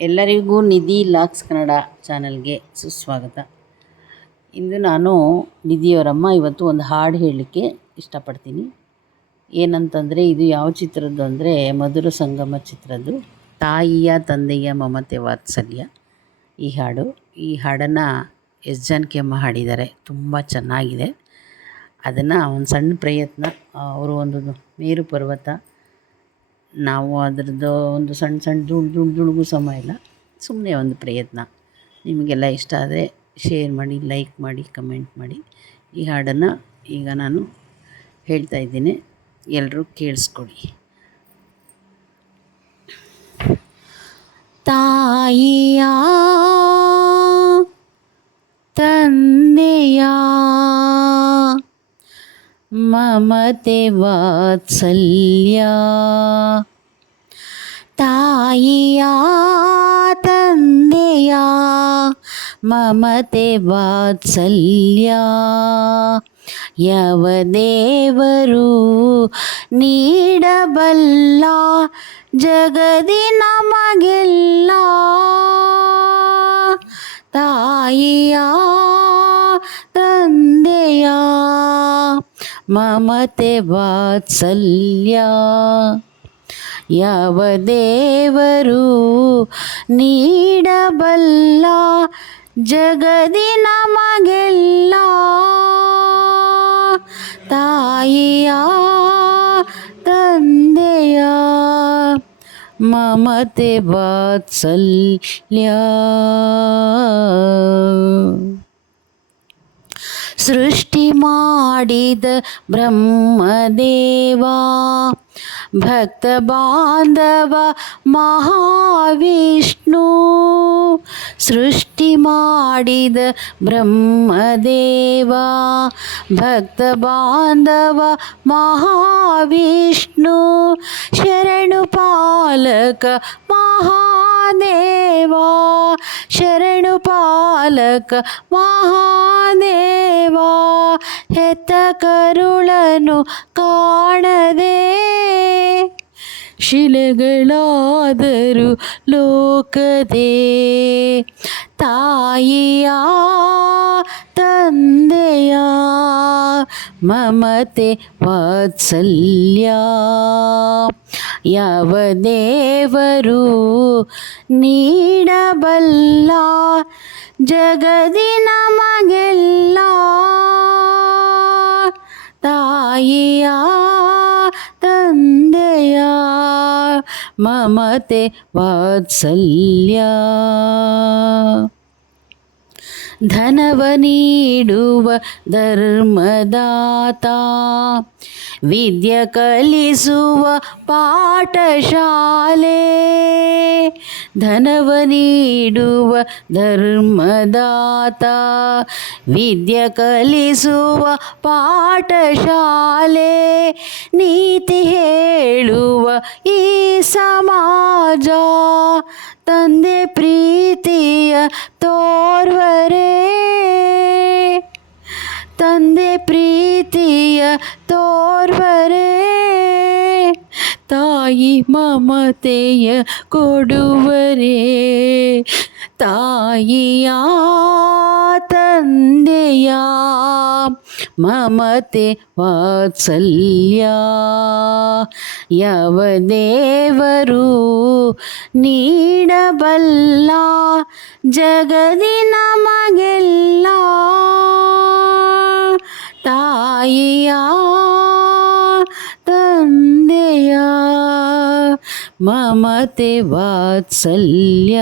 ಎಲ್ಲರಿಗೂ ನಿಧಿ ಲಾಕ್ಸ್ ಕನ್ನಡ ಚಾನಲ್ಗೆ ಸುಸ್ವಾಗತ. ಇಂದು ನಾನು ನಿಧಿಯವರಮ್ಮ ಇವತ್ತು ಒಂದು ಹಾಡು ಹೇಳಲಿಕ್ಕೆ ಇಷ್ಟಪಡ್ತೀನಿ. ಏನಂತಂದರೆ, ಇದು ಯಾವ ಚಿತ್ರದ್ದು ಅಂದರೆ, ಮಧುರ ಸಂಗಮ ಚಿತ್ರದ್ದು. ತಾಯಿಯ ತಂದೆಯ ಮಮತೆ ವಾತ್ಸಲ್ಯ ಈ ಹಾಡು. ಈ ಹಾಡನ್ನು ಎಸ್. ಜಾನಕಿ ಅಮ್ಮ ಹಾಡಿದ್ದಾರೆ. ತುಂಬ ಚೆನ್ನಾಗಿದೆ. ಅದನ್ನು ಒಂದು ಸಣ್ಣ ಪ್ರಯತ್ನ, ಅವರು ಒಂದು ಮೇರು ಪರ್ವತ ನಾವು ಅದರದ್ದು ಒಂದು ಸಣ್ಣ ಸಣ್ಣ ದುಡ್ಡು ದುಡ್ಡು ದುಡುಗು ಸಮ ಇಲ್ಲ. ಸುಮ್ಮನೆ ಒಂದು ಪ್ರಯತ್ನ. ನಿಮಗೆಲ್ಲ ಇಷ್ಟ ಆದರೆ ಶೇರ್ ಮಾಡಿ ಲೈಕ್ ಮಾಡಿ ಕಮೆಂಟ್ ಮಾಡಿ. ಈ ಹಾಡನ್ನು ಈಗ ನಾನು ಹೇಳ್ತಾ ಇದ್ದೀನಿ. ಎಲ್ಲರೂ ಕೇಳಿಸ್ಕೊಡಿ. ತಾಯಿಯ ತಂದೆಯ ಮಮತೆ ವಾತ್ಸಲ್ಯ ತಾಯಿಯ ತಂದೆಯ ಮಮತೆ ವಾತ್ಸಲ್ಯ ಯಾವ ದೇವರು ನೀಡಬಲ್ಲ ಜಗದಿ ನಮಗೆಲ್ಲ ಮಮತೆ ವಾತ್ಸಲ್ಯ. ಯಾವ ದೇವರು ನೀಡಬಲ್ಲ ಜಗದಿ ನಮಗೆಲ್ಲ ತಾಯಿಯ ತಂದೆಯ ಮಮತೆ ವಾತ್ಸಲ್ಯ. ಸೃಷ್ಟಿ ಮಾಡಿದ ಬ್ರಹ್ಮದೇವಾ. ಭಕ್ತ ಬಾಂಧವ ಮಹಾವಿಷ್ಣು ಸೃಷ್ಟಿ ಮಾಡಿದ ಬ್ರಹ್ಮದೇವ. ಭಕ್ತ ಬಾಂಧವ ಮಹಾವಿಷ್ಣು ಶರಣು ಪಾಲಕ ಮಹಾದೇವ. ಶರಣು ಪಾಲಕ ಮಹಾದೇವ. ಹೆತ್ತ ಕರುಳನು ಕಾಣದೆ. ಶಿಲೆಗಳಾದರು ಲೋಕದೇ. ತಾಯಿಯ ತಂದೆಯ ಮಮತೆ ವಾತ್ಸಲ್ಯ. ಯಾವ ದೇವರು ನೀಡಬಲ್ಲ ಜಗದಿ ನಮಗೆಲ್ಲ ತಾಯಿಯ ತಂದೆಯ ಮಮತೆ ವಾತ್ಸಲ್ಯ ಧನವ ನೀಡುವ ಧರ್ಮದಾತ ವಿದ್ಯೆ ಕಲಿಸುವ ಪಾಠಶಾಲೆ, ಧನವ ನೀಡುವ ಧರ್ಮದಾತ, ವಿದ್ಯೆ ಕಲಿಸುವ ಪಾಠಶಾಲೆ, ನೀತಿ ಹೇಳುವ ಈ ಸಮಾಜ, ತಂದೆ ಪ್ರೀತಿಯ ತೋರ್ವರೇ, ತಂದೆ ಪ್ರೀತಿಯ ತೋರ್ವರೇ ತಾಯಿ ಮಮತೆಯ ಕೊಡುವರೇ ತಾಯಿಯ ತಂದೆಯ ಮಮತೆ ವಾತ್ಸಲ್ಯ ಯಾವ ದೇವರು ನೀಡಬಲ್ಲ ಜಗದಿ ನಮಗೆಲ್ಲ ಮಮತೆ ವಾತ್ಸಲ್ಯ